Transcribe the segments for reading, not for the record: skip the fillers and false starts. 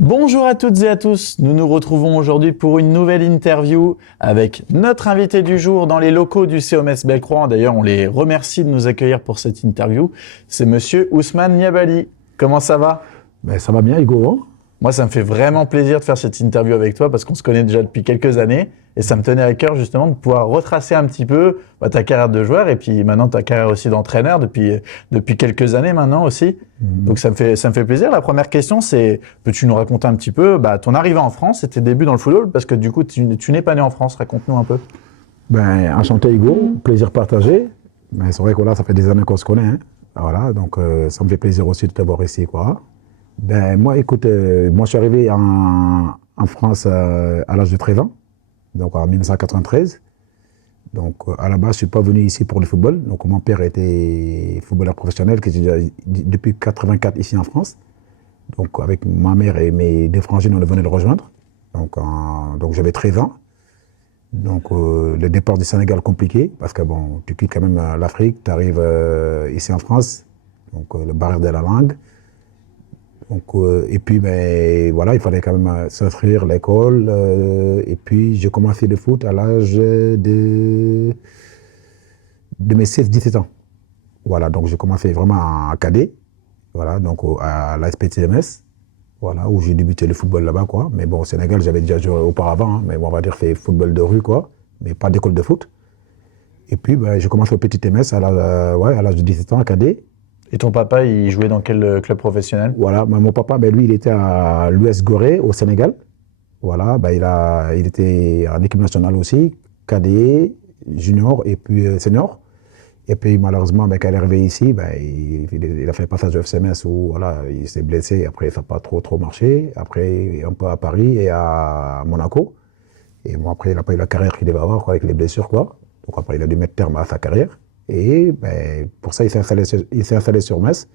Bonjour à toutes et à tous, nous nous retrouvons aujourd'hui pour une nouvelle interview avec notre invité du jour dans les locaux du COMS Bellecroix. D'ailleurs, on les remercie de nous accueillir pour cette interview. C'est monsieur Ousmane Niabali. Comment ça va? Ça va bien, Hugo. Moi, ça me fait vraiment plaisir de faire cette interview avec toi parce qu'on se connaît déjà depuis quelques années et ça me tenait à cœur justement de pouvoir retracer un petit peu ta carrière de joueur et puis maintenant ta carrière aussi d'entraîneur depuis quelques années maintenant aussi. Donc ça me fait plaisir. La première question, c'est peux-tu nous raconter un petit peu ton arrivée en France et tes débuts dans le football parce que du coup tu n'es pas né en France. Raconte-nous un peu. Enchanté, Hugo. Plaisir partagé. C'est vrai que là, ça fait des années qu'on se connaît. Hein. Voilà, donc ça me fait plaisir aussi de t'avoir ici, quoi. Moi, écoute, moi, je suis arrivé en France à l'âge de 13 ans, donc en 1993. Donc, à la base, je ne suis pas venu ici pour le football. Donc, mon père était footballeur professionnel qui était déjà depuis 84 ici en France. Donc, avec ma mère et mes deux frangines, on est venu le rejoindre. Donc j'avais 13 ans. Donc, le départ du Sénégal compliqué, parce que bon, tu quittes quand même l'Afrique, tu arrives ici en France, donc le barrière de la langue. Donc, et puis, voilà, il fallait quand même s'inscrire à l'école. Et puis, j'ai commencé le foot à l'âge de mes 16-17 ans. Voilà, donc j'ai commencé vraiment en cadet, voilà, donc à la SPTMS, voilà, où j'ai débuté le football là-bas, quoi. Mais bon, au Sénégal, j'avais déjà joué auparavant, hein, mais bon, on va dire c'est football de rue, quoi, mais pas d'école de foot. Et puis, j'ai commencé au petit MS à l'âge de 17 ans, à cadet. Et ton papa, il jouait dans quel club professionnel? Voilà, mon papa, lui, il était à l'US Gorée, au Sénégal. Voilà, il était en équipe nationale aussi, cadet, junior et puis senior. Et puis malheureusement, quand il est arrivé ici, il a fait un passage au FCMS où voilà, il s'est blessé. Après, ça n'a pas trop marché. Après, un peu à Paris et à Monaco. Et bon, après, il n'a pas eu la carrière qu'il devait avoir, quoi, avec les blessures, quoi. Donc après, il a dû mettre terme à sa carrière. Et pour ça, il s'est installé sur Metz.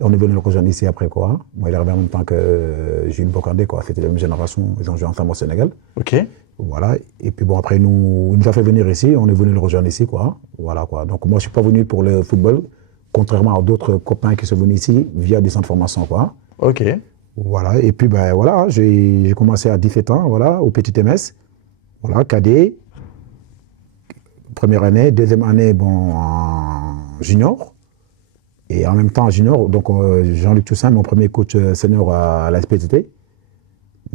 Et on est venu le rejoindre ici après, quoi. Moi, il est arrivé en même temps que Jules Bocandé, quoi. C'était la même génération. Ils ont joué ensemble au Sénégal. Ok. Voilà. Et puis bon, après, il nous a fait venir ici. On est venu le rejoindre ici, quoi. Voilà, quoi. Donc moi, je suis pas venu pour le football, contrairement à d'autres copains qui sont venus ici via des centres de formation, quoi. Ok. Voilà. Et puis, voilà, j'ai commencé à 17 ans, voilà, au petit MS. Voilà, cadet. Première année, deuxième année, bon, en junior. Et en même temps, junior, donc Jean-Luc Toussaint, mon premier coach senior à la SPTT,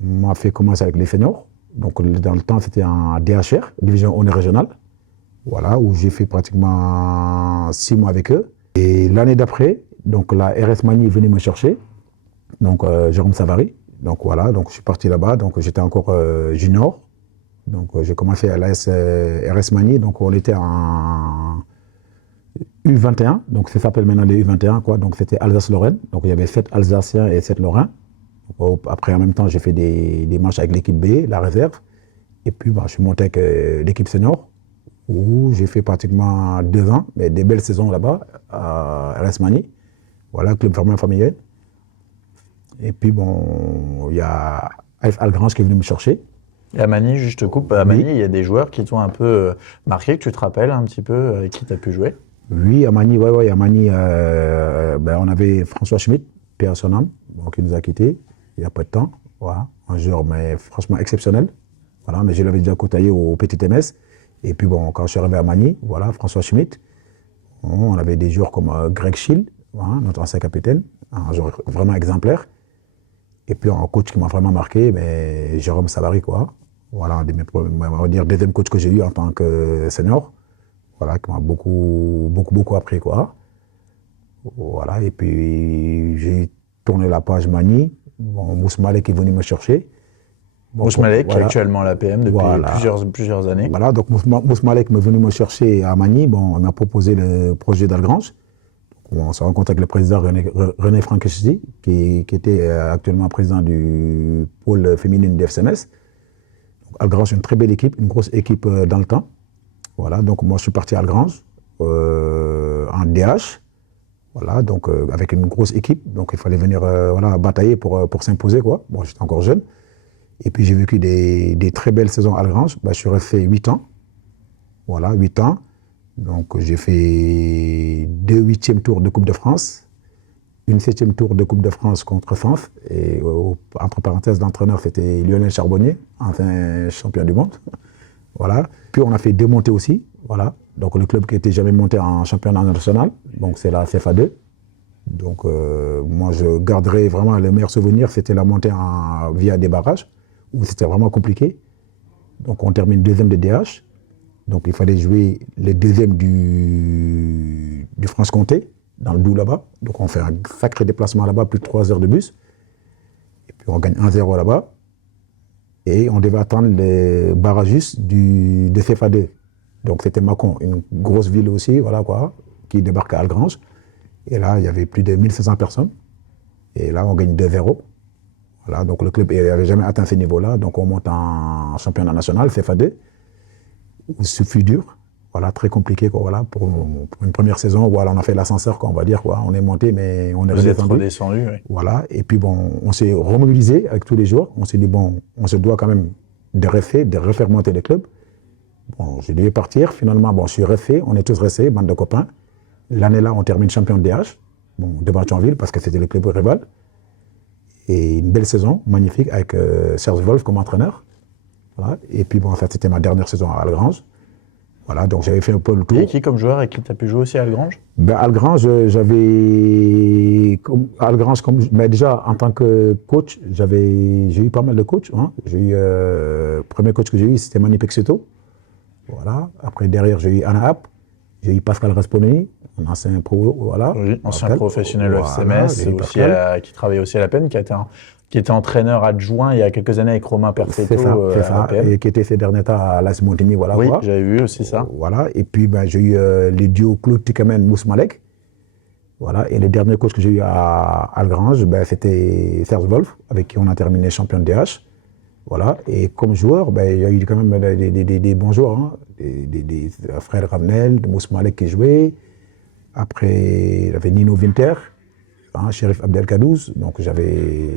m'a fait commencer avec les seniors. Donc dans le temps, c'était en DHR, division honneur régionale, voilà, où j'ai fait pratiquement 6 mois avec eux. Et l'année d'après, donc la RS Magny est venue me chercher, donc Jérôme Savary. Donc voilà, donc je suis parti là-bas, donc j'étais encore junior. Donc j'ai commencé à la RS Magny, donc on était en U21, donc ça s'appelle maintenant les U21, quoi. Donc c'était Alsace-Lorraine, donc il y avait 7 Alsaciens et 7 Lorrains. Après, en même temps, j'ai fait des matchs avec l'équipe B, la réserve. Et puis, je suis monté avec l'équipe senior, où j'ai fait pratiquement 2 ans, mais des belles saisons là-bas, à RS Magny. Voilà, club vraiment familial. Et puis, bon, il y a F. Algrange qui est venu me chercher. Et à Magny, juste je te coupe, à Magny, il y a des joueurs qui t'ont un peu marqué, que tu te rappelles un petit peu, avec qui tu as pu jouer? Oui, à Magny, à Magny, on avait François Schmitt, paix à son âme, qui nous a quittés il n'y a pas de temps. Voilà, un joueur, mais franchement exceptionnel. Voilà, mais je l'avais déjà côtoyé au petit MS. Et puis bon, quand je suis arrivé à Magny, voilà, François Schmitt, on avait des joueurs comme Greg Schill, voilà, notre ancien capitaine, un joueur vraiment exemplaire. Et puis un coach qui m'a vraiment marqué, Jérôme Savary, quoi. Voilà, on va dire deuxième coach que j'ai eu en tant que senior. Voilà, qui m'a beaucoup appris, quoi. Voilà, et puis j'ai tourné la page Magny. Bon, Mouss Malek est venu me chercher. Bon, Mouss Malek, qui est actuellement à l'APM depuis voilà. plusieurs années. Voilà, donc Mouss Malek est venu me chercher à Magny. Bon, on m'a proposé le projet d'Algrange. On s'est rencontré avec le président René Frankeschti, qui était actuellement président du pôle féminin du FCMS. Algrange, une très belle équipe, une grosse équipe dans le temps. Voilà, donc moi je suis parti à Algrange en DH. Voilà, donc avec une grosse équipe, donc il fallait venir batailler pour s'imposer, quoi. Bon, j'étais encore jeune. Et puis j'ai vécu des très belles saisons à Algrange. Je suis resté 8 ans. Voilà, 8 ans. Donc j'ai fait 2 8e tours de Coupe de France. une 7e tour de Coupe de France contre Sens. Et entre parenthèses, l'entraîneur, c'était Lionel Charbonnier, ancien champion du monde. Voilà. Puis on a fait 2 montées aussi. Voilà. Donc le club qui n'était jamais monté en championnat national, donc c'est la CFA2. Donc moi je garderai vraiment le meilleur souvenir, c'était la montée via des barrages, où c'était vraiment compliqué. Donc on termine 2e de DH. Donc il fallait jouer les 2e du Franche-Comté, dans le Doubs là-bas. Donc on fait un sacré déplacement là-bas, plus de 3 heures de bus. Et puis on gagne 1-0 là-bas. Et on devait attendre les barragistes de CFA2. Donc c'était Mâcon, une grosse ville aussi, voilà quoi, qui débarque à Algrange. Et là, il y avait plus de 1500 personnes. Et là, on gagne 2-0. Voilà, donc le club n'avait jamais atteint ce niveau-là. Donc on monte en championnat national, CFA2. Ce fut dur, voilà, très compliqué quoi, voilà, pour une première saison. Voilà, on a fait l'ascenseur, on va dire. Quoi. On est monté, mais on est redescendu. Oui. Voilà, et puis bon, on s'est remobilisé avec tous les joueurs. On s'est dit, bon, on se doit quand même de refaire monter le club. Bon, j'ai dû partir. Finalement, bon, je suis resté. On est tous restés, bande de copains. L'année-là, on termine champion de DH, bon, devant Thionville, parce que c'était le club rival. Et une belle saison, magnifique, avec Serge Wolf comme entraîneur. Voilà. Et puis, bon, ça, c'était ma dernière saison à Algrange. Voilà, donc j'avais fait un peu le tour. Et qui comme joueur et qui tu as pu jouer aussi à Algrange? Ben, Algrange, mais déjà, en tant que coach, j'ai eu pas mal de coachs. Hein. Le premier coach que j'ai eu, c'était Mani Pexeto. Voilà. Après, derrière, j'ai eu Anna App. J'ai eu Pascal Rasponei, un ancien pro, voilà. Oui, ancien professionnel FCMS, aussi qui travaillait aussi à la peine, qui était entraîneur adjoint il y a quelques années avec Romain Perfetto. C'est ça, et qui était ces derniers temps à l'AS Montigny, voilà. Oui, j'avais vu aussi ça. Voilà, et puis ben, j'ai eu les duos Claude Tikamen, Mousse Malek. Voilà, et le dernier coach que j'ai eu à Algrange, ben, c'était Serge Wolf, avec qui on a terminé champion de DH. Voilà, et comme joueur, ben, il y a eu quand même des bons joueurs, hein. Des frères Ravenel, de Mousse Malek qui jouait. Après, il y avait Nino Winter, hein, Shérif Abdelkadouz, donc j'avais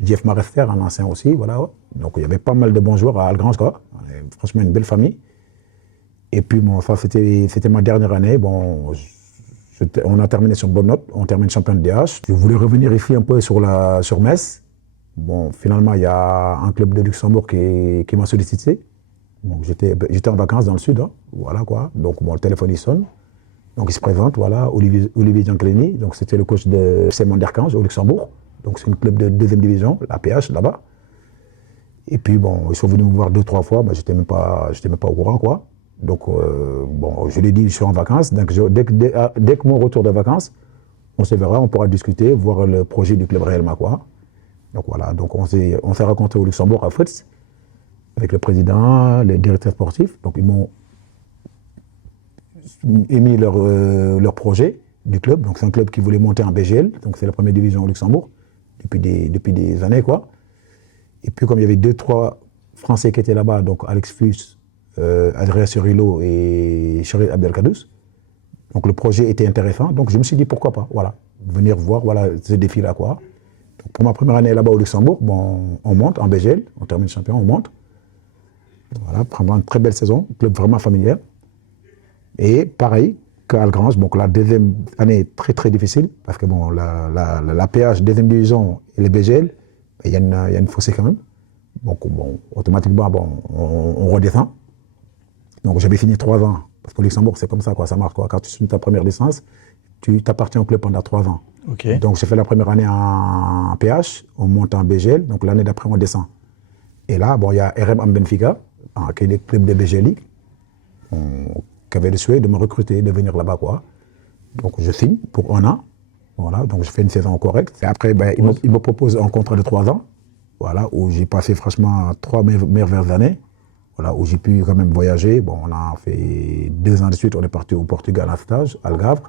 Jeff Marester, un ancien aussi, voilà. Donc il y avait pas mal de bons joueurs à Algrange, quoi. Franchement, une belle famille. Et puis, bon, ça, c'était ma dernière année. Bon, on a terminé sur bonne note, on termine champion de DH. Je voulais revenir ici un peu sur Metz. Bon, finalement, il y a un club de Luxembourg qui m'a sollicité. Bon, j'étais en vacances dans le sud, hein, voilà quoi. Donc, bon, le téléphone il sonne. Donc, il se présente, voilà, Olivier Gianclini. Donc, c'était le coach de Simon d'Ercange au Luxembourg. Donc, c'est un club de 2e division, la PH, là-bas. Et puis, bon, ils sont venus me voir 2-3 fois. Ben, j'étais même pas au courant, quoi. Donc, bon, je lui ai dit, je suis en vacances. Donc, dès que mon retour de vacances, on se verra, on pourra discuter, voir le projet du club réellement, quoi. Donc, voilà. Donc, on s'est rencontrés au Luxembourg, à Fritz, avec le président, les directeurs sportifs. Donc, ils m'ont émis leur projet du club. Donc, c'est un club qui voulait monter en BGL. Donc, c'est la première division au Luxembourg depuis des années, quoi. Et puis, comme il y avait 2-3 Français qui étaient là-bas, donc Alex Fuss, Adrien Cirillo et Chérif Abdelkadouz. Donc, le projet était intéressant. Donc, je me suis dit, pourquoi pas, voilà, venir voir, voilà, ce défi-là, quoi. Donc, pour ma première année là-bas au Luxembourg, bon, on monte en BGL, on termine champion, on monte. Voilà, vraiment une très belle saison, club vraiment familial. Et pareil qu'à Algrange, donc la deuxième année très très difficile, parce que bon, la PH, deuxième division et les BGL, il y a une fossée quand même. Donc bon, automatiquement, bon, on redescend. Donc j'avais fini 3 ans, parce qu'au Luxembourg c'est comme ça, quoi, ça marche, quoi. Quand tu finis ta première licence, tu t'appartiens au club pendant 3 ans. Okay. Donc j'ai fait la première année en PH, on monte en BGL, donc l'année d'après on descend. Et là, bon, il y a RM en Benfica, qui est le club de BGL League, qui avait le souhait de me recruter, de venir là-bas, quoi. Donc je signe pour 1 an, voilà, donc je fais une saison correcte. Et après, ben, il me propose un contrat de 3 ans, voilà, où j'ai passé franchement 3 merveilleuses années, voilà, où j'ai pu quand même voyager. Bon, on a fait 2 ans de suite, on est parti au Portugal en stage, à Algarve.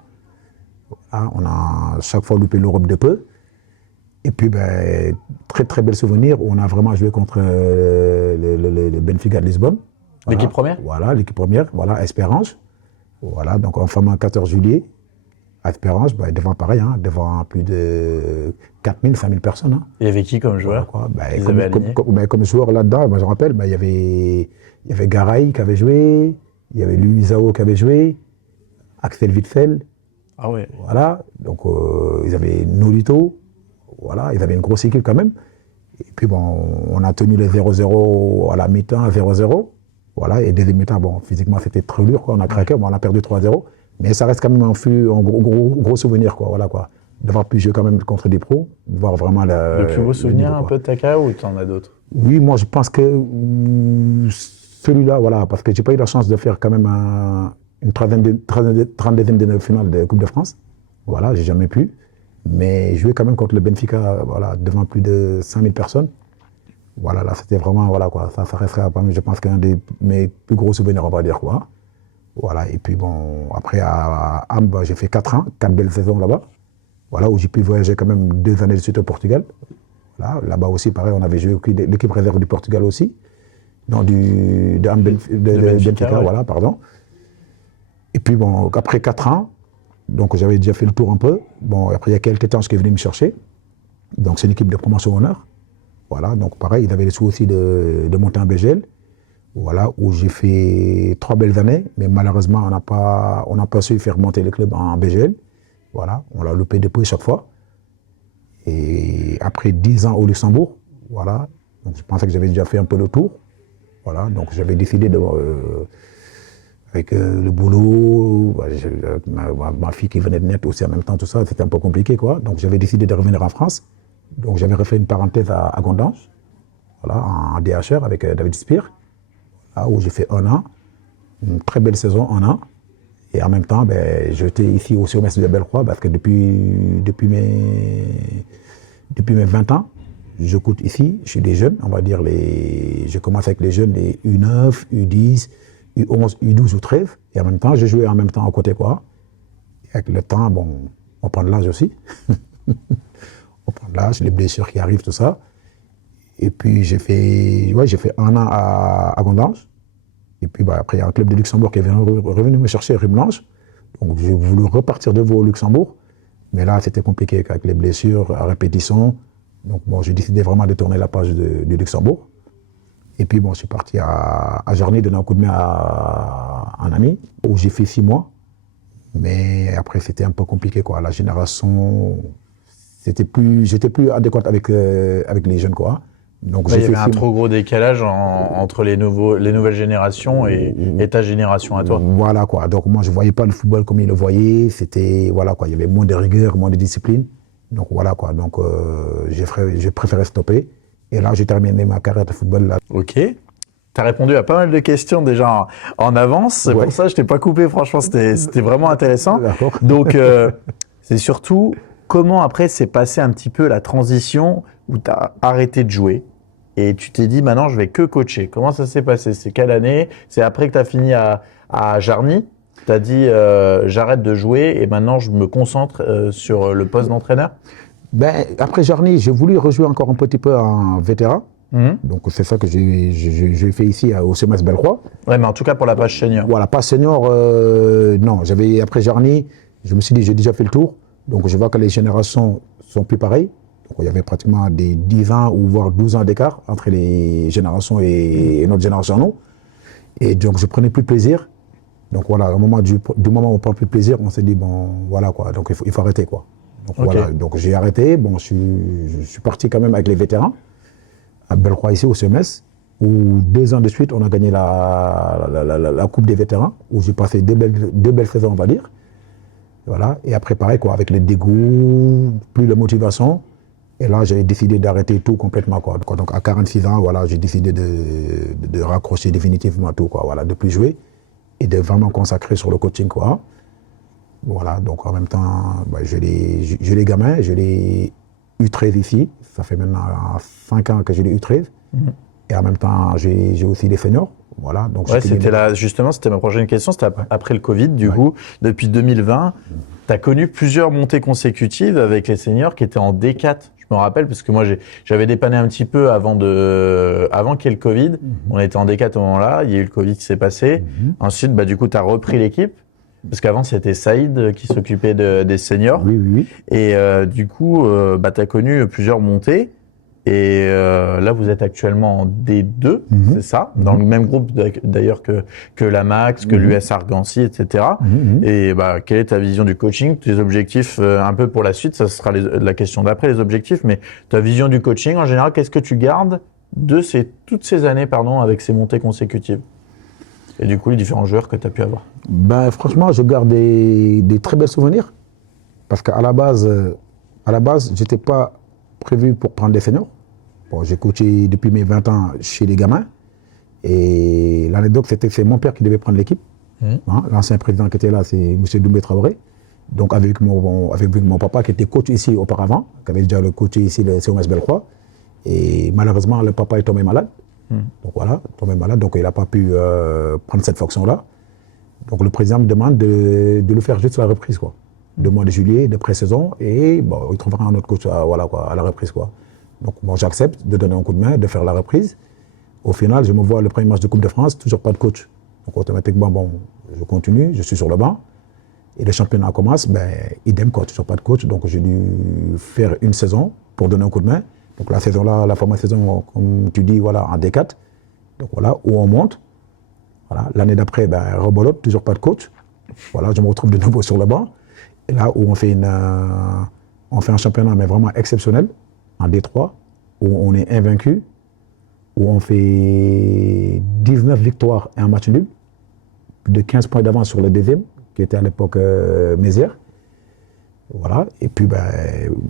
Voilà, on a chaque fois loupé l'Europe de peu. Et puis, ben, très très bel souvenir, où on a vraiment joué contre le Benfica de Lisbonne. Voilà, l'équipe première? Voilà, l'équipe première, voilà, Espérance. Voilà, donc en fameux 14 juillet, à Espérance, ben, devant pareil, hein, devant plus de 4000, 5000 personnes. Hein. Il y avait qui comme joueur? Voilà, comme joueur là-dedans, moi je me rappelle, ben, il y avait Garay qui avait joué, il y avait Louis Zao qui avait joué, Axel Witzel, Ah ouais. Voilà, donc ils avaient Nolito, voilà, ils avaient une grosse équipe quand même. Et puis bon, on a tenu les 0-0 à la mi-temps, 0-0. Voilà, et deuxième mi-temps, bon, physiquement c'était très dur, quoi. On a craqué, bon, on a perdu 3-0. Mais ça reste quand même un gros souvenir, quoi. Voilà, quoi. D'avoir pu jouer quand même contre des pros, de voir vraiment Le plus beau souvenir niveau, un peu de ta carrière ou t'en as d'autres? Oui, moi je pense que celui-là, voilà, parce que j'ai pas eu la chance de faire quand même une 32e de finale de Coupe de France. Voilà, j'ai jamais pu. Mais jouer quand même contre le Benfica, voilà, devant plus de 5000 personnes. Voilà, là, c'était vraiment, voilà, quoi. Ça restera, je pense, qu'un des mes plus gros souvenirs, on va dire, quoi. Voilà, et puis bon, après, à Ambe, j'ai fait 4 ans, 4 belles saisons là-bas. Voilà, où j'ai pu voyager quand même 2 années de suite au Portugal. Voilà, là-bas aussi, pareil, on avait joué l'équipe réserve du Portugal aussi. Non, de Benfica, ouais. voilà, pardon. Et puis bon, après 4 ans, donc j'avais déjà fait le tour un peu. Bon, après, il y a quelques temps qui est venu me chercher. Donc c'est une équipe de promotion honneur. Voilà, donc pareil, ils avaient les sous aussi de monter en BGL. Voilà, où j'ai fait 3 belles années, mais malheureusement, on n'a pas su faire monter le club en BGL. Voilà, on l'a loupé depuis chaque fois. Et après 10 ans au Luxembourg, voilà, donc je pensais que j'avais déjà fait un peu le tour. Voilà, donc j'avais décidé de, avec le boulot, ma fille qui venait de naître aussi en même temps, tout ça, c'était un peu compliqué, quoi. Donc j'avais décidé de revenir en France. Donc j'avais refait une parenthèse à Gondange, voilà, en DHR avec David Spire, là où j'ai fait 1 an, une très belle saison, 1 an. Et en même temps, ben, j'étais ici au COMES de Bellecroix parce que depuis mes 20 ans, je coûte ici, je suis des jeunes, on va dire, je commence avec les jeunes, les U9, U10, U11, U12 ou 13. Et en même temps, j'ai joué en même temps à côté, quoi. Et avec le temps, bon, on prend de l'âge aussi. On prend de l'âge, les blessures qui arrivent, tout ça. Et puis j'ai fait 1 an à Gondange. Et puis bah, après, il y a un club de Luxembourg qui est revenu me chercher, Rue Blanche. Donc j'ai voulu repartir de nouveau au Luxembourg. Mais là, c'était compliqué avec les blessures à répétition. Donc bon, j'ai décidé vraiment de tourner la page du Luxembourg. Et puis bon, je suis parti à Jarny donner un coup de main à un ami, où j'ai fait 6 mois. Mais après, c'était un peu compliqué, quoi. La génération, j'étais plus adéquate avec les jeunes, quoi. Donc Il y avait un trop gros décalage entre les nouvelles générations et ta génération à toi. Voilà, quoi. Donc moi, je voyais pas le football comme ils le voyaient. C'était, voilà, quoi. Il y avait moins de rigueur, moins de discipline. Donc voilà, quoi. Donc j'ai préféré stopper. Et là, j'ai terminé ma carrière de football là. Ok. Tu as répondu à pas mal de questions déjà en avance. C'est pour ça que je t'ai pas coupé. Franchement, c'était vraiment intéressant. D'accord. Donc, c'est surtout comment après s'est passé un petit peu la transition où tu as arrêté de jouer et tu t'es dit maintenant je vais que coacher. Comment ça s'est passé? C'est quelle année? C'est après que tu as fini à Jarny? Tu as dit j'arrête de jouer et maintenant je me concentre sur le poste d'entraîneur? Ben, après Jarny, j'ai voulu rejouer encore un petit peu en vétéran. Donc c'est ça que j'ai fait ici au CMS Bellecroix. Ouais, mais en tout cas pour la page senior. Voilà, pas senior, non. Après Jarny, je me suis dit j'ai déjà fait le tour. Donc je vois que les générations sont plus pareilles. Donc il y avait pratiquement des 10 ans ou voire 12 ans d'écart entre les générations et notre génération, nous. Et donc je prenais plus de plaisir. Donc voilà, au moment du moment où on prend plus de plaisir, on s'est dit bon voilà quoi, donc il faut arrêter quoi. Donc voilà, donc j'ai arrêté. Bon, je suis parti quand même avec les vétérans à Bellecroix ici au CMS, où 2 ans de suite on a gagné la Coupe des vétérans, où j'ai passé deux belles saisons on va dire. Voilà, et après pareil quoi, avec le dégoût, plus la motivation. Et là, j'ai décidé d'arrêter tout complètement, quoi. Donc, à 46 ans, voilà, j'ai décidé de raccrocher définitivement tout, quoi. Voilà, de plus jouer et de vraiment consacrer sur le coaching, quoi. Voilà, donc en même temps, bah, j'ai les gamins, j'ai les U13 ici. Ça fait maintenant 5 ans que j'ai les U13. Et en même temps, j'ai aussi les seniors. Voilà, donc ouais, justement, c'était ma prochaine question. C'était après le Covid, du coup, depuis 2020. Tu as connu plusieurs montées consécutives avec les seniors qui étaient en D4. Je me rappelle parce que moi j'avais dépanné un petit peu avant qu'il y ait le Covid. On était en D4 au moment-là, il y a eu le Covid qui s'est passé. Ensuite, bah, du coup, tu as repris l'équipe. Parce qu'avant, c'était Saïd qui s'occupait des seniors. Oui. Et du coup, bah, tu as connu plusieurs montées. Et là, vous êtes actuellement en D2, c'est ça, dans le même groupe d'ailleurs que la Max, que l'US Argancy, etc. Et quelle est ta vision du coaching, tes objectifs un peu pour la suite? Ça sera la question d'après, les objectifs, mais ta vision du coaching en général, qu'est-ce que tu gardes de toutes ces années avec ces montées consécutives? Et du coup, les différents joueurs que tu as pu avoir. Franchement, je garde des très bons souvenirs. Parce qu'à la base, je n'étais pas prévu pour prendre des seniors. Bon, j'ai coaché depuis mes 20 ans chez les gamins. Et l'anecdote, c'est mon père qui devait prendre l'équipe. L'ancien président qui était là, c'est M. Doumbé Traoré. Donc avec mon papa qui était coach ici auparavant, qui avait déjà coaché ici le COMS Bellecroix. Et malheureusement, le papa est tombé malade. Donc voilà, tombé malade, donc il n'a pas pu prendre cette fonction-là. Donc le président me demande de le faire juste à la reprise, quoi. Le mois de juillet, de pré-saison, et il trouvera un autre coach à la reprise, quoi. Donc j'accepte de donner un coup de main, de faire la reprise. Au final, je me vois le premier match de Coupe de France, toujours pas de coach. Donc automatiquement, je continue, je suis sur le banc. Et le championnat commence, idem, quoi, toujours pas de coach. Donc j'ai dû faire une saison pour donner un coup de main. Donc la saison-là, la fameuse saison, comme tu dis, voilà, en D4. Donc voilà, où on monte. Voilà. L'année d'après, rebolote, toujours pas de coach. Voilà, je me retrouve de nouveau sur le banc. Et là où on fait un championnat, mais vraiment exceptionnel, en D3, où on est invaincu, où on fait 19 victoires et un match nul, plus de 15 points d'avance sur le deuxième, qui était à l'époque Mézières. Voilà, et puis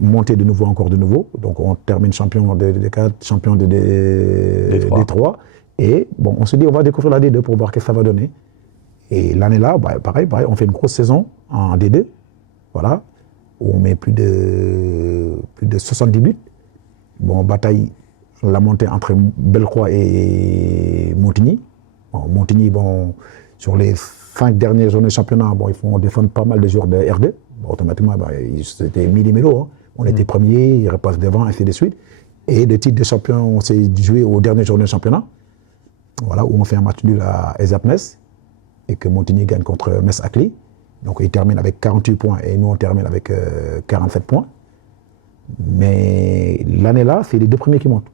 monter de nouveau, encore de nouveau. Donc on termine champion de D4, champion de D3. Et on se dit, on va découvrir la D2 pour voir ce que ça va donner. Et l'année-là, pareil, on fait une grosse saison en D2. Voilà, où on met plus de 70 buts. Bataille, la montée entre Bellecroix et Montigny. Montigny, sur les 5 dernières journées de championnat, ils font défendre pas mal de joueurs de R2. Automatiquement, c'était millimélo. Hein. On était premier, ils repassent devant, ainsi de suite. Et le titre de champion, on s'est joué aux dernières journées de championnat. Voilà, où on fait un match nul à ESAP-Metz et que Montigny gagne contre Metz-Acli. Donc ils terminent avec 48 points et nous on termine avec 47 points. Mais l'année-là, c'est les 2 premiers qui montent.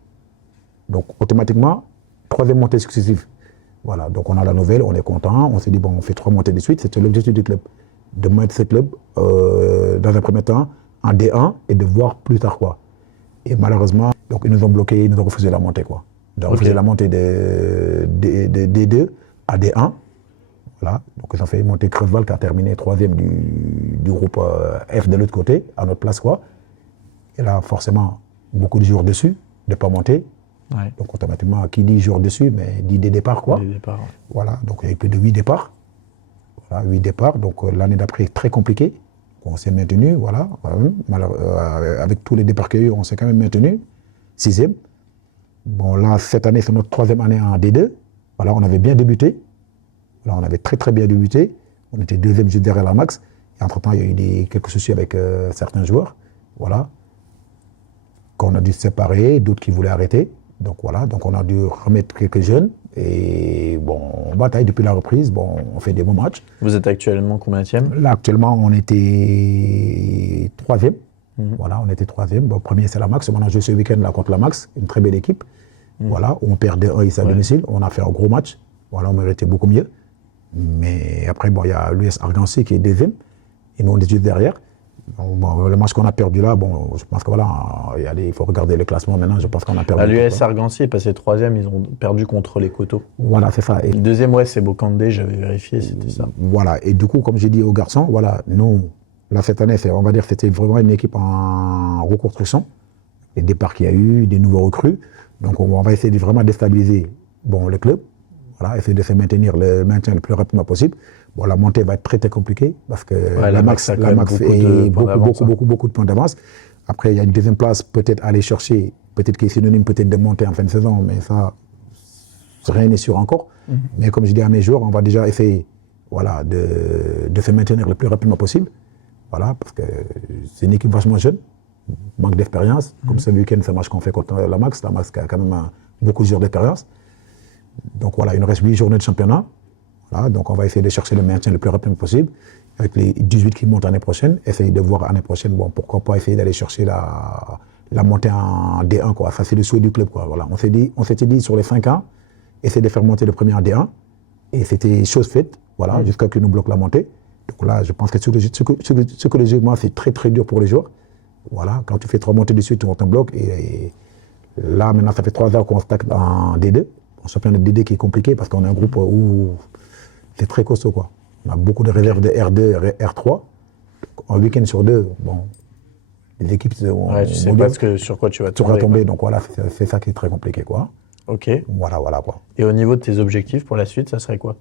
Donc automatiquement, 3e montée successive. Voilà, donc on a la nouvelle, on est content, on s'est dit, on fait 3 montées de suite, c'était l'objectif du club. De mettre ce club, dans un premier temps, en D1 et de voir plus tard quoi. Et malheureusement, donc ils nous ont bloqué, ils nous ont refusé la montée, quoi. Ils ont refusé la montée de D2 à D1. Voilà, donc ils ont fait monter Creusval qui a terminé 3e du groupe F de l'autre côté, à notre place, quoi. Et là, forcément, beaucoup de jours dessus, de ne pas monter. Ouais. Donc automatiquement, qui dit jours dessus, mais dit des départs, quoi. Des départs, ouais. Voilà, donc il y a eu plus de 8 départs. Voilà, 8 départs, donc l'année d'après, très compliqué. On s'est maintenu, voilà. Avec tous les départs qu'il y a eu, on s'est quand même maintenu. 6e. Là, cette année, c'est notre 3e année en D2. Voilà, on avait bien débuté. Là, on avait très très bien débuté. On était 2e juste derrière la Max. Et entre-temps, il y a eu quelques soucis avec certains joueurs. Voilà. Qu'on a dû se séparer, d'autres qui voulaient arrêter. Donc voilà, donc on a dû remettre quelques jeunes. Et on bataille depuis la reprise. On fait des bons matchs. Vous êtes actuellement combienième? Là, actuellement, on était 3e. Voilà, on était 3e. Premier, c'est la Max. On a joué ce week-end là contre la Max, une très belle équipe. Voilà, on perd 2-1 ici à domicile. On a fait un gros match. Voilà, on méritait beaucoup mieux. Mais après, il y a l'US Argancy qui est 2e. Et nous, on est juste derrière. Le match qu'on a perdu là, je pense que voilà, il faut regarder le classement maintenant. Je pense qu'on a perdu. L'US Argancy est passé 3e, ils ont perdu contre les Coteaux. Voilà, c'est ça. Et le 2e, c'est Bocandé, j'avais vérifié, c'était ça. Voilà, et du coup, comme j'ai dit aux garçons, voilà, nous, là, cette année, on va dire que c'était vraiment une équipe en reconstruction. Les départs qu'il y a eu, des nouveaux recrues. Donc, on va essayer de vraiment déstabiliser le club. Voilà, essayer de se maintenir le maintien le plus rapidement possible. La montée va être très très compliquée parce que la Max est beaucoup de points d'avance. Après, il y a une 2e place, peut-être aller chercher, peut-être qui est synonyme peut-être de monter en fin de saison, mais ça, rien n'est sûr encore. Mais comme je dis à mes joueurs, on va déjà essayer de se maintenir le plus rapidement possible. Voilà, parce que c'est une équipe vachement jeune, manque d'expérience. Comme ce week-end, c'est un match qu'on fait contre la Max qui a quand même beaucoup de jours d'expérience. Donc voilà, il nous reste 8 journées de championnat. Voilà, donc on va essayer de chercher le maintien le plus rapidement possible. Avec les 18 qui montent l'année prochaine, essayer de voir l'année prochaine, pourquoi pas essayer d'aller chercher la la montée en D1, quoi. Ça, c'est le souhait du club, quoi. Voilà. On s'était dit sur les 5 ans, essayer de faire monter le premier en D1. Et c'était chose faite, voilà, jusqu'à ce qu'ils nous bloquent la montée. Donc là, je pense que psychologiquement, c'est très, très dur pour les joueurs. Voilà, quand tu fais 3 montées de suite, on te bloque. Et là, maintenant, ça fait 3 ans qu'on stack en D2. En championnat de D2 qui est compliqué parce qu'on est un groupe où c'est très costaud, quoi. On a beaucoup de réserves de R2, R3. Donc, un week-end sur 2, bon, les équipes tu sais pas sur quoi tu vas tomber. Donc voilà, c'est ça qui est très compliqué, quoi. Ok. Voilà, quoi. Et au niveau de tes objectifs pour la suite, ça serait quoi?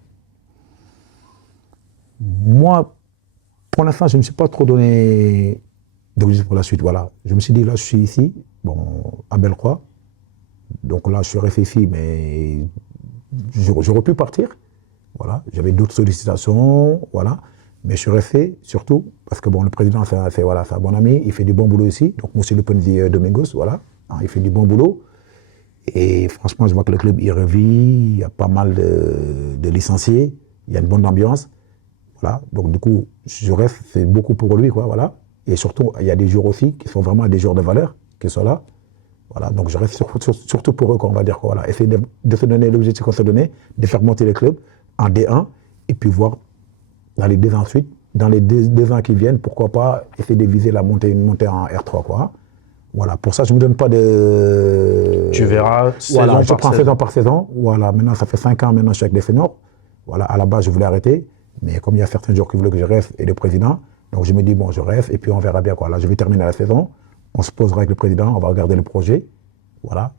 Moi, pour l'instant, je ne me suis pas trop donné d'objectifs pour la suite, voilà. Je me suis dit, là, je suis ici, bon, à Bellecroix. Donc là, je suis resté ici, mais j'aurais pu partir. Voilà, j'avais d'autres sollicitations, voilà. Mais je suis resté, surtout, parce que bon, le président, c'est un bon ami, il fait du bon boulot ici. Donc, moi, c'est le Ponzi Domingos, voilà. Il fait du bon boulot. Et franchement, je vois que le club, il revit, il y a pas mal de licenciés, il y a une bonne ambiance. Voilà. Donc, du coup, je reste, c'est beaucoup pour lui, quoi, voilà. Et surtout, il y a des joueurs aussi qui sont vraiment des joueurs de valeur, qui sont là. Voilà. Donc, je reste surtout pour eux, quoi, on va dire, quoi, voilà. Essayer de se donner l'objectif qu'on s'est donné, de faire monter le club en D1, et puis voir dans les 2 ans ensuite, dans les deux ans qui viennent, pourquoi pas essayer de viser une montée en R3, quoi. Voilà, pour ça, je ne me donne pas de... Tu verras voilà, je prends saison par saison. Voilà, maintenant, ça fait 5 ans, maintenant, je suis avec des seniors. Voilà, à la base, je voulais arrêter. Mais comme il y a certains joueurs qui voulaient que je reste et le président, donc je me dis, bon, je reste et puis on verra bien, quoi. Là, je vais terminer la saison. On se posera avec le président, on va regarder le projet. Voilà,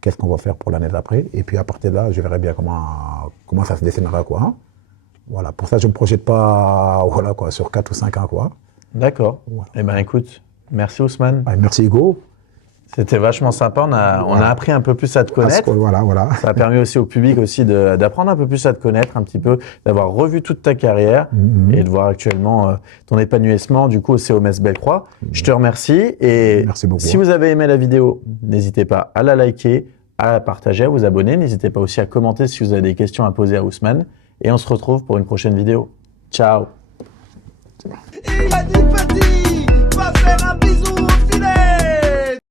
qu'est-ce qu'on va faire pour l'année d'après. Et puis, à partir de là, je verrai bien comment ça se dessinera, quoi. Hein. Voilà, pour ça, je ne me projette pas, voilà, quoi, sur 4 ou 5 ans, quoi. D'accord. Voilà. Eh bien, écoute... Merci Ousmane. Merci Hugo. C'était vachement sympa, on a appris un peu plus à te connaître. Voilà. Ça a permis aussi au public aussi d'apprendre un peu plus à te connaître, un petit peu, d'avoir revu toute ta carrière et de voir actuellement ton épanouissement du coup au COMS Bellecroix. Je te remercie et merci beaucoup. Si vous avez aimé la vidéo, n'hésitez pas à la liker, à la partager, à vous abonner. N'hésitez pas aussi à commenter si vous avez des questions à poser à Ousmane et on se retrouve pour une prochaine vidéo. Ciao. Il a dit petit, va faire un